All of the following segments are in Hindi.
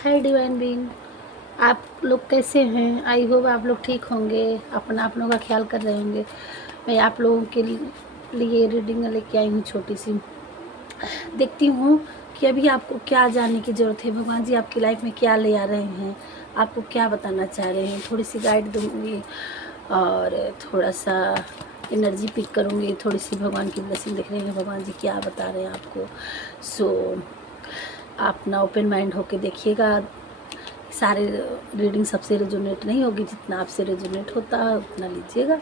हाय डिवाइन बीइंग, आप लोग कैसे हैं? आई होप आप लोग ठीक होंगे, अपना आप लोगों का ख्याल कर रहे होंगे। मैं आप लोगों के लिए रीडिंग लेके आई हूँ छोटी सी। देखती हूँ कि अभी आपको क्या जानने की ज़रूरत है, भगवान जी आपकी लाइफ में क्या ले आ रहे हैं, आपको क्या बताना चाह रहे हैं। थोड़ी सी गाइड दूँगी और थोड़ा सा एनर्जी पिक करूँगी, थोड़ी सी भगवान की ब्लेसिंग देख रहे हैं भगवान जी क्या बता रहे हैं आपको। आप अपना ओपन माइंड होके देखिएगा। सारे रीडिंग सबसे रेजोनेट नहीं होगी, जितना आपसे रेजोनेट होता है उतना लीजिएगा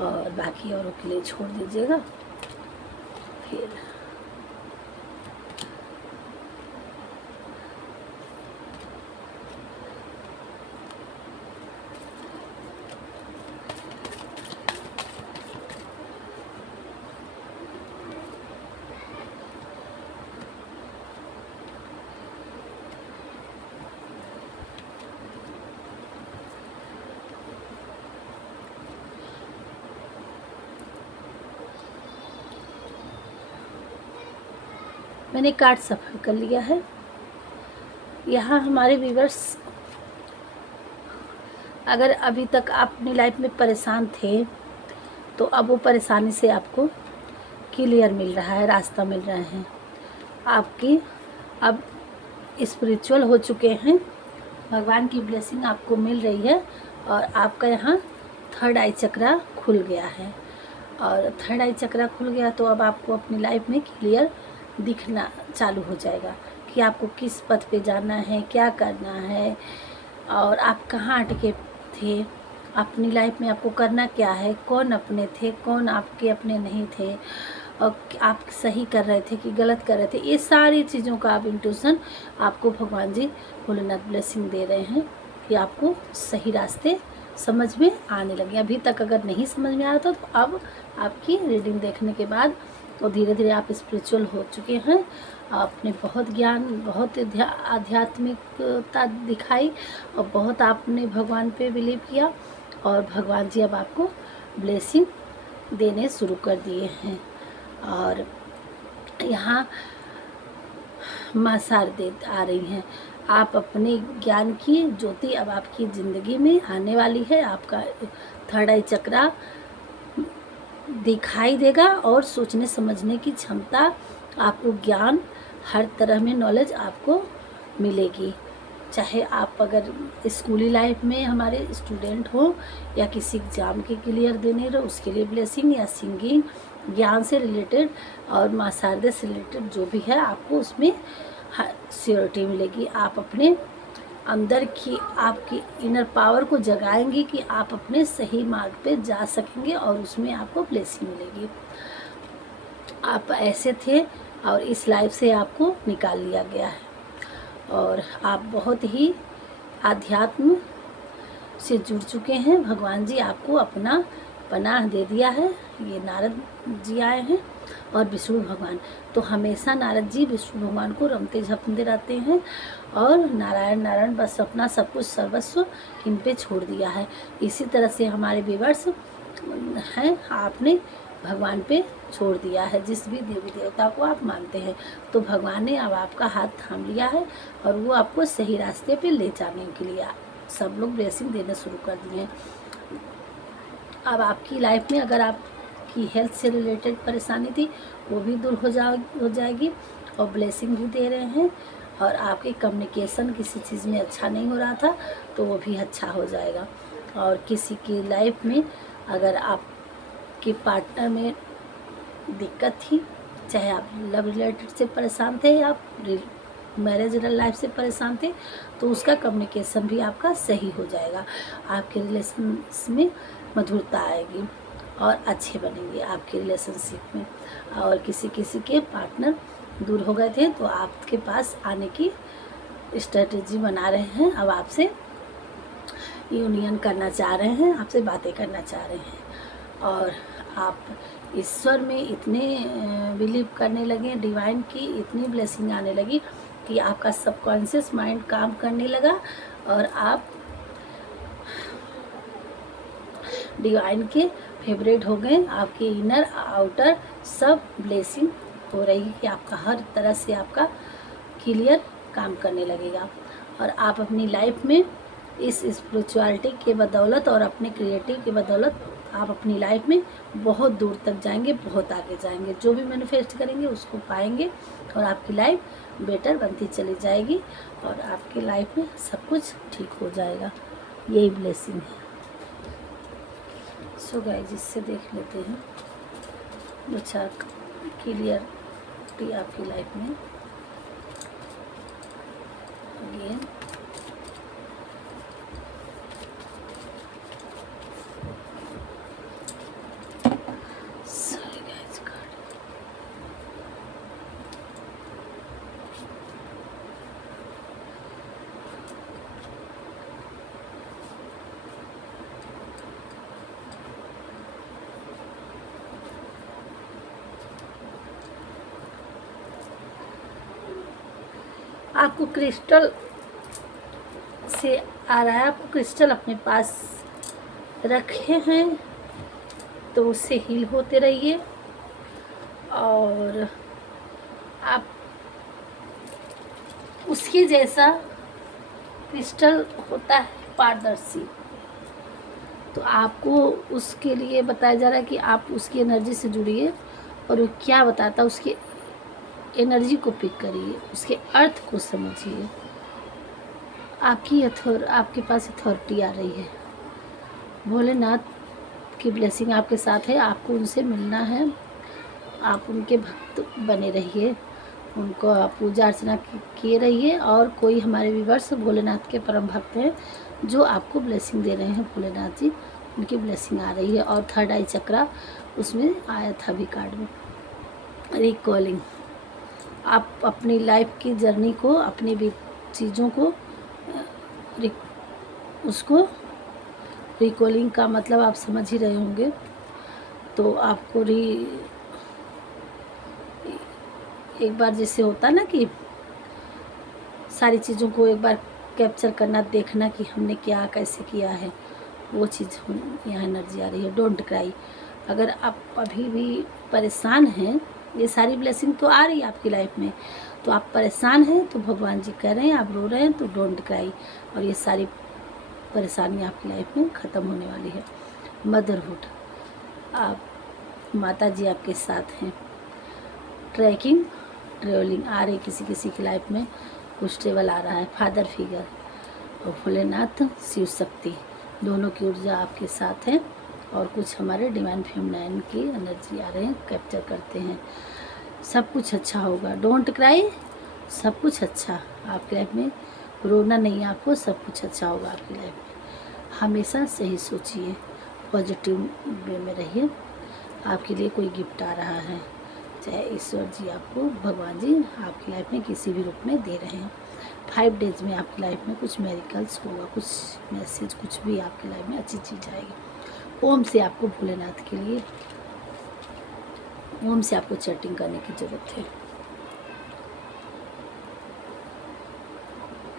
और बाकी औरों के लिए छोड़ दीजिएगा। फिर मैंने कार्ड सफल कर लिया है। यहाँ हमारे व्यूवर्स, अगर अभी तक आप अपनी लाइफ में परेशान थे तो अब वो परेशानी से आपको क्लियर मिल रहा है, रास्ता मिल रहा है। आपकी अब स्पिरिचुअल हो चुके हैं, भगवान की ब्लेसिंग आपको मिल रही है और आपका यहाँ थर्ड आई चक्रा खुल गया है। और थर्ड आई चक्रा खुल गया तो अब आपको अपनी लाइफ में क्लियर दिखना चालू हो जाएगा कि आपको किस पथ पे जाना है, क्या करना है और आप कहाँ अटके थे अपनी लाइफ में, आपको करना क्या है, कौन अपने थे, कौन आपके अपने नहीं थे, और आप सही कर रहे थे कि गलत कर रहे थे। ये सारी चीज़ों का आप इंट्यूशन आपको भगवान जी भोलेनाथ ब्लेसिंग दे रहे हैं कि आपको सही रास्ते समझ में आने लगे। अभी तक अगर नहीं समझ में आ रहा था तो अब आपकी रीडिंग देखने के बाद तो धीरे धीरे आप स्पिरिचुअल हो चुके हैं। आपने बहुत ज्ञान, बहुत आध्यात्मिकता दिखाई और बहुत आपने भगवान पे बिलीव किया और भगवान जी अब आपको ब्लेसिंग देने शुरू कर दिए हैं। और यहाँ माँ शारदे आ रही हैं। आप अपने ज्ञान की ज्योति अब आपकी ज़िंदगी में आने वाली है। आपका थर्ड आई चक्रा दिखाई देगा और सोचने समझने की क्षमता, आपको ज्ञान, हर तरह में नॉलेज आपको मिलेगी। चाहे आप अगर स्कूली लाइफ में हमारे स्टूडेंट हो या किसी एग्ज़ाम के क्लियर देने रहो उसके लिए ब्लेसिंग, या सिंगिंग, ज्ञान से रिलेटेड और माँ शारदे से रिलेटेड जो भी है आपको उसमें श्योरिटी मिलेगी। आप अपने अंदर की आपकी इनर पावर को जगाएंगे कि आप अपने सही मार्ग पे जा सकेंगे और उसमें आपको ब्लेसिंग मिलेगी। आप ऐसे थे और इस लाइफ से आपको निकाल लिया गया है और आप बहुत ही आध्यात्म से जुड़ चुके हैं। भगवान जी आपको अपना पनाह दे दिया है। ये नारद जी आए हैं और विष्णु भगवान, तो हमेशा नारद जी विष्णु भगवान को रमते झपते रहते हैं और नारायण नारायण बस अपना सब कुछ सर्वस्व इन पे छोड़ दिया है। इसी तरह से हमारे व्यूअर्स हैं, आपने भगवान पे छोड़ दिया है। जिस भी देवी देवता को आप मानते हैं तो भगवान ने अब आपका हाथ थाम लिया है और वो आपको सही रास्ते पे ले जाने के लिए सब लोग ब्लेसिंग देना शुरू कर दिए हैं। अब आपकी लाइफ में अगर आपकी हेल्थ से रिलेटेड परेशानी थी वो भी दूर हो जाएगी और ब्लेसिंग भी दे रहे हैं। और आपके कम्युनिकेशन किसी चीज़ में अच्छा नहीं हो रहा था तो वो भी अच्छा हो जाएगा। और किसी की लाइफ में अगर आपके पार्टनर में दिक्कत थी, चाहे आप लव रिलेटेड से परेशान थे या मैरिज लाइफ से परेशान थे, तो उसका कम्युनिकेशन भी आपका सही हो जाएगा। आपके रिलेशन्स में मधुरता आएगी और अच्छे बनेंगे आपके रिलेशनशिप में। और किसी के पार्टनर दूर हो गए थे तो आपके पास आने की स्ट्रेटजी बना रहे हैं, अब आपसे यूनियन करना चाह रहे हैं, आपसे बातें करना चाह रहे हैं। और आप ईश्वर में इतने बिलीव करने लगे, डिवाइन की इतनी ब्लेसिंग आने लगी कि आपका सबकॉन्शियस माइंड काम करने लगा और आप डिवाइन के फेवरेट हो गए। आपके इनर आउटर सब ब्लेसिंग हो रही है कि आपका हर तरह से आपका क्लियर काम करने लगेगा। और आप अपनी लाइफ में इस स्पिरिचुअलिटी के बदौलत और अपने क्रिएटिव के बदौलत आप अपनी लाइफ में बहुत दूर तक जाएंगे, बहुत आगे जाएंगे। जो भी मैनिफेस्ट करेंगे उसको पाएंगे और आपकी लाइफ बेटर बनती चली जाएगी और आपकी लाइफ में सब कुछ ठीक हो जाएगा। यही ब्लेसिंग है। सो गाइस, इससे देख लेते हैं अच्छा क्लियरिटी आपकी लाइफ में अगेन। आपको क्रिस्टल से आ रहा है, आपको क्रिस्टल अपने पास रखे हैं तो उससे हील होते रहिए और आप उसके जैसा क्रिस्टल होता है पारदर्शी, तो आपको उसके लिए बताया जा रहा है कि आप उसकी एनर्जी से जुड़िए और वो क्या बताता है उसकी एनर्जी को पिक करिए, उसके अर्थ को समझिए। आपके पास अथॉरिटी आ रही है, भोलेनाथ की ब्लेसिंग आपके साथ है। आपको उनसे मिलना है, आप उनके भक्त बने रहिए, उनको आप पूजा अर्चना किए रहिए। और कोई हमारे व्यूअर्स भोलेनाथ के परम भक्त हैं जो आपको ब्लेसिंग दे रहे हैं, भोलेनाथ जी उनकी ब्लेसिंग आ रही है। और थर्ड आई चक्रा उसमें आया था अभी कार्ड में, रिकॉलिंग। आप अपनी लाइफ की जर्नी को, अपनी भी चीज़ों को उसको रिकॉलिंग का मतलब आप समझ ही रहे होंगे। तो आपको एक बार जैसे होता ना कि सारी चीज़ों को एक बार कैप्चर करना, देखना कि हमने क्या कैसे किया है, वो चीज़ यहाँ एनर्जी आ रही है। Don't cry. अगर आप अभी भी परेशान हैं, ये सारी ब्लेसिंग तो आ रही है आपकी लाइफ में, तो आप परेशान हैं तो भगवान जी कह रहे हैं आप रो रहे हैं तो डोंट क्राई, और ये सारी परेशानी आपकी लाइफ में ख़त्म होने वाली है। मदरहुड, आप माता जी आपके साथ हैं। ट्रेवलिंग आ रही किसी किसी की लाइफ में, कुछ ट्रेवल आ रहा है। फादर फिगर और भोलेनाथ शिव शक्ति दोनों की ऊर्जा आपके साथ है। और कुछ हमारे डिवाइन फेमिनाइन की एनर्जी आ रहे हैं, कैप्चर करते हैं। सब कुछ अच्छा होगा, डोंट क्राई, सब कुछ अच्छा आपकी लाइफ में, रोना नहीं है आपको, सब कुछ अच्छा होगा आपकी लाइफ में। हमेशा सही सोचिए, पॉजिटिव वे में रहिए। आपके लिए कोई गिफ्ट आ रहा है, चाहे ईश्वर जी आपको, भगवान जी आपकी लाइफ में किसी भी रूप में दे रहे हैं। 5 डेज में आपकी लाइफ में कुछ मेरिकल्स होगा, कुछ मैसेज, कुछ भी आपकी लाइफ में अच्छी चीज़ आएगी। ओम से आपको भोलेनाथ के लिए, ओम से आपको चैटिंग करने की ज़रूरत है।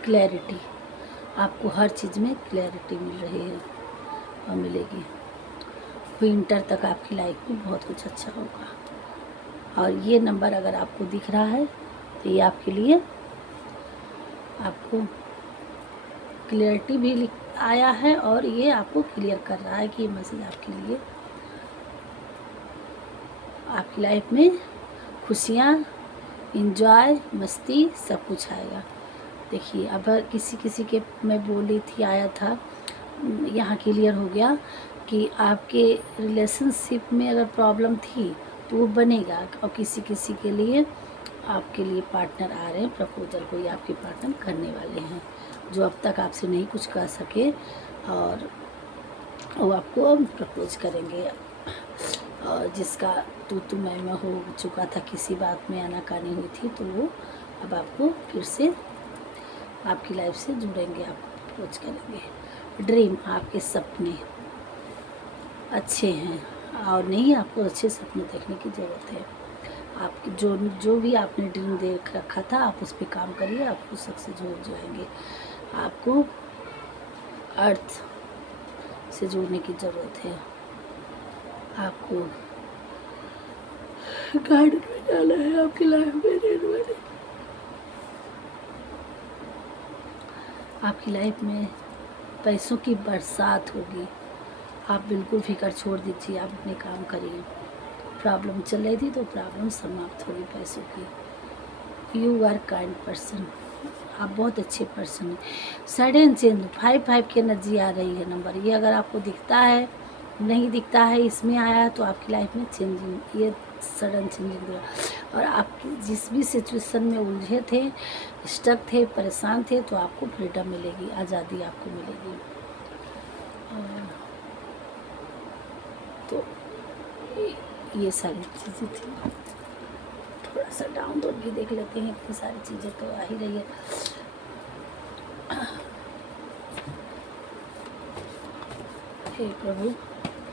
क्लैरिटी, आपको हर चीज़ में क्लैरिटी मिल रही है और मिलेगी। विंटर तक आपकी लाइफ में बहुत कुछ अच्छा होगा। और ये नंबर अगर आपको दिख रहा है तो ये आपके लिए, आपको क्लैरिटी भी आया है और ये आपको क्लियर कर रहा है कि ये मैसेज आपके लिए, आपकी लाइफ में खुशियाँ, इंजॉय, मस्ती सब कुछ आएगा। देखिए, अब किसी किसी के मैं बोली थी, आया था, यहाँ क्लियर हो गया कि आपके रिलेशनशिप में अगर प्रॉब्लम थी तो वो बनेगा। और किसी किसी के लिए आपके लिए पार्टनर आ रहे हैं, प्रपोजल कोई आपके पार्टनर करने वाले हैं जो अब तक आपसे नहीं कुछ कर सके और वो आपको अब प्रपोज करेंगे। और जिसका तू मैं हो चुका था, किसी बात में आनाकानी हुई थी, तो वो अब आपको फिर से आपकी लाइफ से जुड़ेंगे, आपको प्रपोज करेंगे। ड्रीम, आपके सपने अच्छे हैं और नहीं, आपको अच्छे सपने देखने की ज़रूरत है। आपकी जो भी आपने ड्रीम देख रखा था, आप उस पर काम करिए, आपको सक्सेस हो जाएंगे। आपको अर्थ से जुड़ने की ज़रूरत है, आपको गार्डन में जाना है आपकी लाइफ में। आपकी लाइफ में पैसों की बरसात होगी। आप बिल्कुल फिक्र छोड़ दीजिए, आप अपने काम करिए। प्रॉब्लम चल रही थी तो प्रॉब्लम समाप्त होगी पैसों की। यू आर काइंड पर्सन, आप बहुत अच्छे पर्सन हैं। सडन चेंज 5 की एनर्जी आ रही है नंबर। ये अगर आपको दिखता है, नहीं दिखता है, इसमें आया है तो आपकी लाइफ में चेंजिंग, ये सडन चेंजिंग। और आप जिस भी सिचुएशन में उलझे थे, स्टक थे, परेशान थे, तो आपको फ्रीडम मिलेगी, आज़ादी आपको मिलेगी। तो ये सारी चीज़ें थी। थोड़ा सा डाउन तो भी देख लेते हैं, इतनी सारी चीज़ें तो आ ही रही है। हे प्रभु,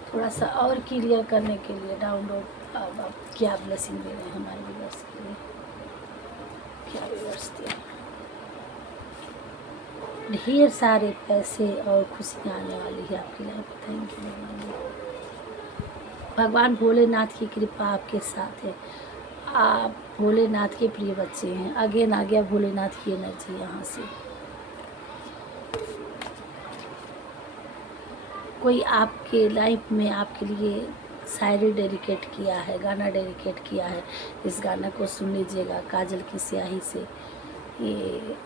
थोड़ा सा और क्लियर करने के लिए डाउनलोड। अब आप क्या ब्लेसिंग दे रहे हैं हमारे व्यूअर्स के लिए, क्या व्यूअर्स दिया। ढेर सारे पैसे और खुशियाँ आने वाली है आपकी लाइफ में। थैंक यू भगवान। भगवान भोलेनाथ की कृपा आपके साथ है। आप भोलेनाथ के प्रिय बच्चे हैं। अगेन आ गया भोलेनाथ की एनर्जी यहाँ से। कोई आपके लाइफ में आपके लिए शायरी डेडिकेट किया है, गाना डेडिकेट किया है। इस गाना को सुन लीजिएगा, काजल की स्याही से। ये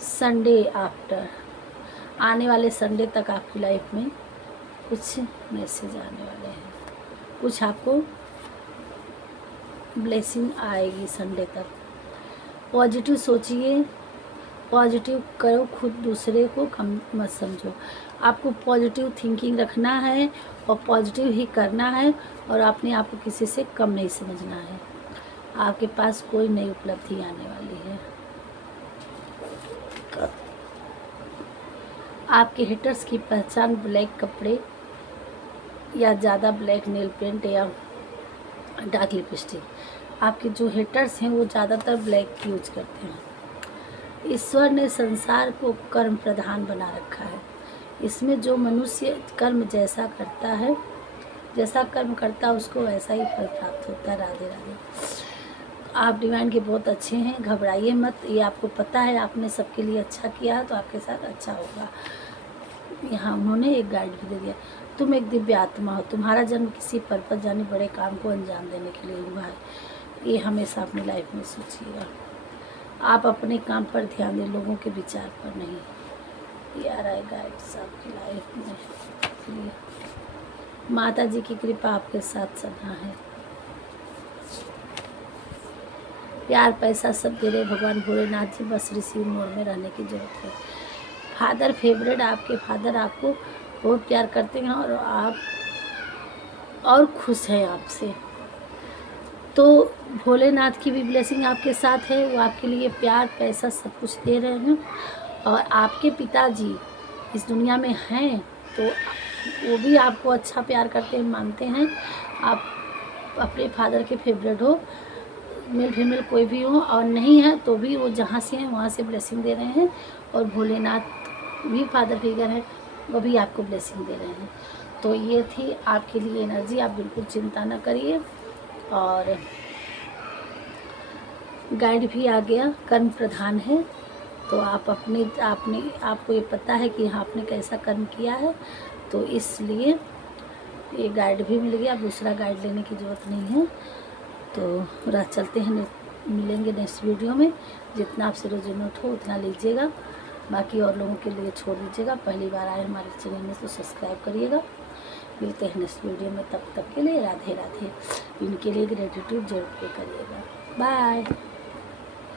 संडे आफ्टर, आने वाले संडे तक आपकी लाइफ में कुछ मैसेज आने वाले हैं, कुछ आपको ब्लेसिंग आएगी संडे तक। पॉजिटिव सोचिए, पॉजिटिव करो, खुद दूसरे को कम मत समझो। आपको पॉजिटिव थिंकिंग रखना है और पॉजिटिव ही करना है, और अपने आप को किसी से कम नहीं समझना है। आपके पास कोई नई उपलब्धि आने वाली है। आपके हिटर्स की पहचान ब्लैक कपड़े या ज़्यादा ब्लैक नेल पेंट या डार्क लिपस्टिक। आपके जो हिटर्स हैं वो ज़्यादातर ब्लैक यूज करते हैं। ईश्वर ने संसार को कर्म प्रधान बना रखा है। इसमें जो मनुष्य कर्म जैसा करता है, जैसा कर्म करता है उसको वैसा ही फल प्राप्त होता है। राधे राधे। आप डिवाइन के बहुत अच्छे हैं, घबराइए मत। ये आपको पता है आपने सबके लिए अच्छा किया है तो आपके साथ अच्छा होगा। यहाँ उन्होंने एक गाइड भी दे दिया। तुम एक दिव्य आत्मा हो, तुम्हारा जन्म किसी पर्पस यानी बड़े काम को अंजाम देने के लिए हुआ है। ये हमेशा अपनी लाइफ में सोचिएगा। आप अपने काम पर ध्यान दें, लोगों के विचार पर नहीं। ये आ रहा है गाइड्स आपकी लाइफ में। इसलिए माता जी की कृपा आपके साथ सदा है। प्यार पैसा सब दे रहे भगवान भोलेनाथ जी, बस रिसीव मोड में रहने की जरूरत है। फादर फेवरेट, आपके फादर आपको बहुत प्यार करते हैं और आप और खुश हैं आपसे। तो भोलेनाथ की भी ब्लेसिंग आपके साथ है। वो आपके लिए प्यार पैसा सब कुछ दे रहे हैं। और आपके पिताजी इस दुनिया में हैं तो वो भी आपको अच्छा प्यार करते हैं, मानते हैं। आप अपने फादर के फेवरेट हो, मेल फीमेल कोई भी हो, और नहीं है तो भी वो जहाँ से हैं वहाँ से ब्लेसिंग दे रहे हैं। और भोलेनाथ भी फादर फिगर है, वो भी आपको ब्लेसिंग दे रहे हैं। तो ये थी आपके लिए एनर्जी, आप बिल्कुल चिंता ना करिए। और गाइड भी आ गया, कर्म प्रधान है। तो आप आपको ये पता है कि हाँ आपने कैसा कर्म किया है, तो इसलिए ये गाइड भी मिल गया। अब दूसरा गाइड लेने की ज़रूरत नहीं है। तो रात चलते हैं, मिलेंगे नेक्स्ट वीडियो में। जितना आपसे रेजोनेट हो उतना लीजिएगा, बाकी और लोगों के लिए छोड़ दीजिएगा। पहली बार आए हमारे चैनल में तो सब्सक्राइब करिएगा। मिलते हैं नेक्स्ट वीडियो में, तब तक के लिए राधे राधे। इनके लिए ग्रेटिट्यूड जरूर पे करिएगा। बाय।